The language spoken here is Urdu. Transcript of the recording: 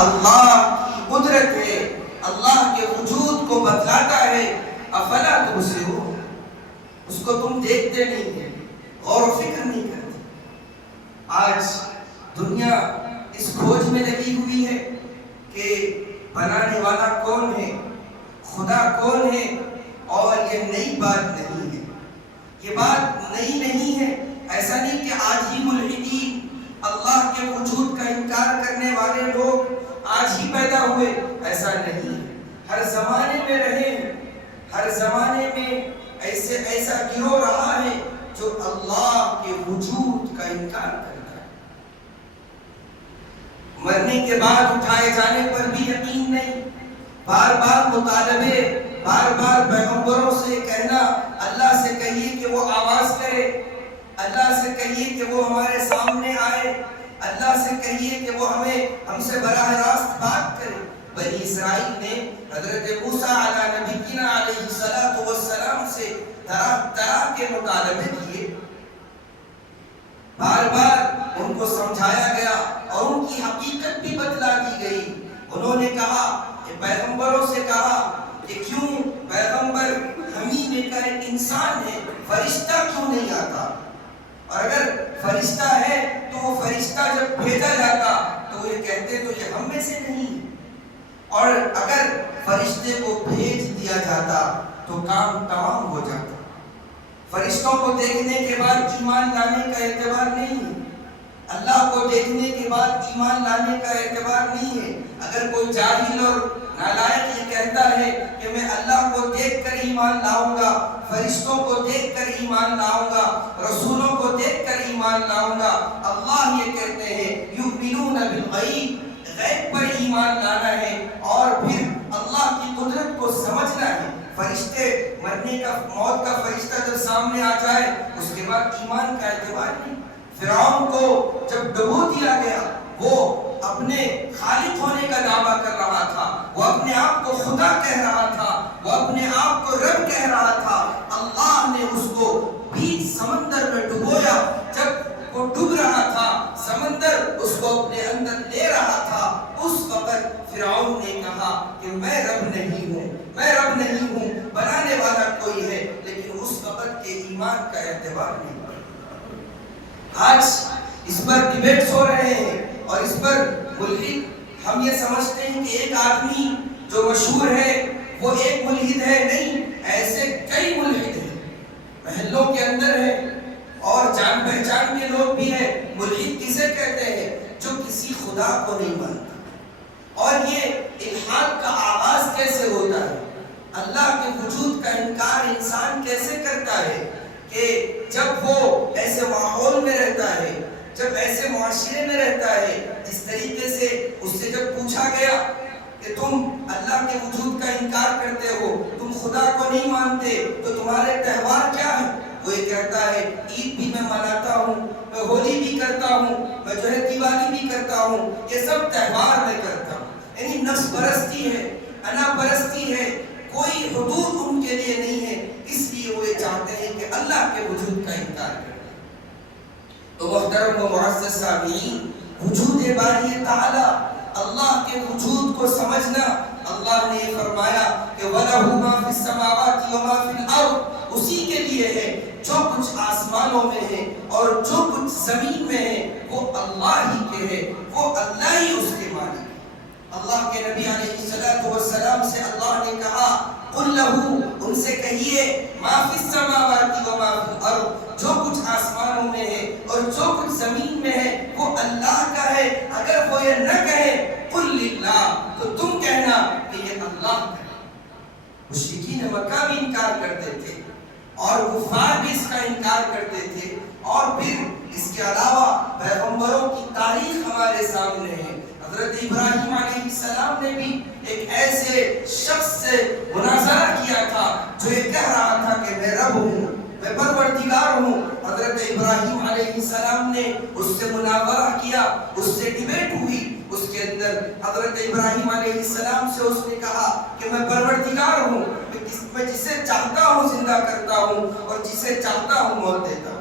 اللہ کی قدرت ہے، اللہ کے وجود کو بتلاتا ہے۔ افلا تبصرون، اس کو تم دیکھتے نہیں ہیں، غور و فکر نہیں کرتے۔ آج دنیا اس کھوج میں لگی ہوئی ہے کہ بنانے والا کون ہے، خدا کون ہے، اور یہ نئی بات نہیں ہے، یہ بات نئی نہیں ہے۔ ایسا نہیں کہ آج ہی ملحدین، اللہ کے وجود کا انکار کرنے والے لوگ آج ہی پیدا ہوئے، ایسا نہیں ہے۔ ہر زمانے میں رہے ہیں، ہر زمانے میں ایسا گروہ رہا ہے جو اللہ کے وجود کا انکار کرتا ہے۔ مرنے کے بعد اٹھائے جانے پر بھی یقین نہیں، بار بار مطالبے، بار بار پیغمبروں سے کہنا، اللہ سے کہیے کہ وہ آواز کرے، اللہ سے کہیے کہ وہ ہمارے سامنے آئے، اللہ سے کہیے کہ وہ ہم سے براہ راست بات کرے۔ بنی اسرائیل نے حضرت موسیٰ علیہ نبینا علیہ السلام سے طرح طرح کے مطالبے کیے، بار بار ان کو سمجھایا گیا اور ان کی حقیقت بھی بتلا دی گئی۔ انہوں نے کہا کہ پیغمبروں سے کہا کہ کیوں پیغمبر ہمیں میں کا ایک انسان ہے، فرشتہ کیوں نہیں آتا؟ اور اگر فرشتہ ہے تو وہ فرشتہ جب بھیجا جاتا تو یہ کہتے تو یہ ہم میں سے نہیں، اور اگر فرشتے کو بھیج دیا جاتا تو کام تمام ہو جاتا۔ فرشتوں کو دیکھنے کے بعد ایمان لانے کا اعتبار نہیں ہے، اللہ کو دیکھنے کے بعد ایمان لانے کا اعتبار نہیں ہے۔ اگر کوئی جاہل اور نالائق یہ کہتا ہے کہ میں اللہ کو دیکھ کر ایمان لاؤں گا، فرشتوں کو دیکھ کر ایمان لاؤں گا، رسولوں کو دیکھ کر ایمان لاؤں گا، اللہ یہ کہتے ہیں یؤمنون بالغیب، غیب پر ایمان لانا ہے اور پھر اللہ کی قدرت کو سمجھنا ہے۔ فرشتے مرنے کا، موت کا فرشتہ جب سامنے آ جائے اس کے بعد ایمان کا اعتبار نہیں۔ فرعون کو جب ڈبو دیا گیا، وہ اپنے خالق ہونے کا دعویٰ کر رہا تھا، وہ اپنے آپ کو خدا کہہ رہا تھا، وہ اپنے آپ کو رب کہہ رہا تھا۔ اللہ نے اس کو بیچ سمندر میں ڈبویا، جب وہ ڈوب رہا تھا، سمندر اس کو اپنے اندر لے رہا تھا، اس وقت فرعون نے کہا کہ میں رب نہیں ہوں، میں رب نہیں ہوں، بنانے والا کوئی ہے، لیکن اس وقت کے ایمان کا اعتبار نہیں۔ آج اس پر ڈیبیٹس ہو رہے ہیں اور اس پر ملحد، ہم یہ سمجھتے ہیں کہ ایک آدمی جو مشہور ہے وہ ایک ملحد ہے، نہیں، ایسے کئی ملحد ہیں، محلوں کے اندر ہیں اور جان پہچان کے لوگ بھی ہیں۔ ملحد کسے کہتے ہیں؟ جو کسی خدا کو نہیں مانتا۔ اور یہ الحاد کا آغاز کیسے ہوتا ہے؟ اللہ کے وجود کا انکار انسان کیسے کرتا ہے کہ جب وہ ایسے ماحول میں رہتا ہے، جب ایسے معاشرے میں رہتا ہے، جس طریقے سے اس سے جب پوچھا گیا کہ تم اللہ کے وجود کا انکار کرتے ہو، تم خدا کو نہیں مانتے، تو تمہارے تہوار کیا ہیں؟ وہ یہ کہتا ہے عید بھی میں مناتا ہوں، میں ہولی بھی کرتا ہوں، میں جو ہے دیوالی بھی کرتا ہوں، یہ سب تہوار میں کرتا ہوں۔ یعنی نفس پرستی ہے، انا پرستی ہے، کوئی حدود ان کے لیے نہیں ہے، اس لیے وہ یہ چاہتے ہیں کہ اللہ کے وجود کا انکار کریں۔ تو محترم و معزز سامعین، وجود باری تعالی، اللہ کے وجود کو سمجھنا، اللہ نے فرمایا کہ وَلَهُ مَا فِي السَّمَاوَاتِ وَمَا فِي الْأَرْضِ، اسی کے لیے ہے جو کچھ آسمانوں میں ہے اور جو کچھ زمین میں ہے، وہ اللہ ہی کے ہے، وہ اللہ ہی اس کے مالک ہے۔ اللہ کے نبی علیہ السلام سے اللہ نے کہا قُلْ لَهُ، ان سے کہیے مَا فِي السَّمَاوَاتِ وَمَا فِي الْأَرْضِ، جو کچھ آسمانوں میں ہے اور جو کچھ زمین میں ہے وہ اللہ کا ہے۔ اگر وہ یہ نہ کہے قُلْ لِلَّهِ، تو تم کہنا کہ یہ اللہ کا ہے۔ مشرکین مکہ بھی انکار کرتے تھے اور کفار بھی اس کا انکار کرتے تھے، اور پھر اس کے علاوہ پیغمبروں کی تاریخ ہمارے سامنے ہے۔ حضرت ابراہیم علیہ السلام نے بھی ایک ایسے شخص سے مناظرہ کیا تھا جو یہ کہہ رہا تھا کہ میں رب ہوں، میں پروردگار ہوں۔ حضرت ابراہیم علیہ السلام نے اس سے مناظرہ کیا، اس سے ڈیبیٹ ہوئی، اس کے اندر حضرت ابراہیم علیہ السلام سے اس نے کہا کہ میں پروردگار ہوں، میں جسے چاہتا ہوں زندہ کرتا ہوں اور جسے چاہتا ہوں موت دیتا ہوں۔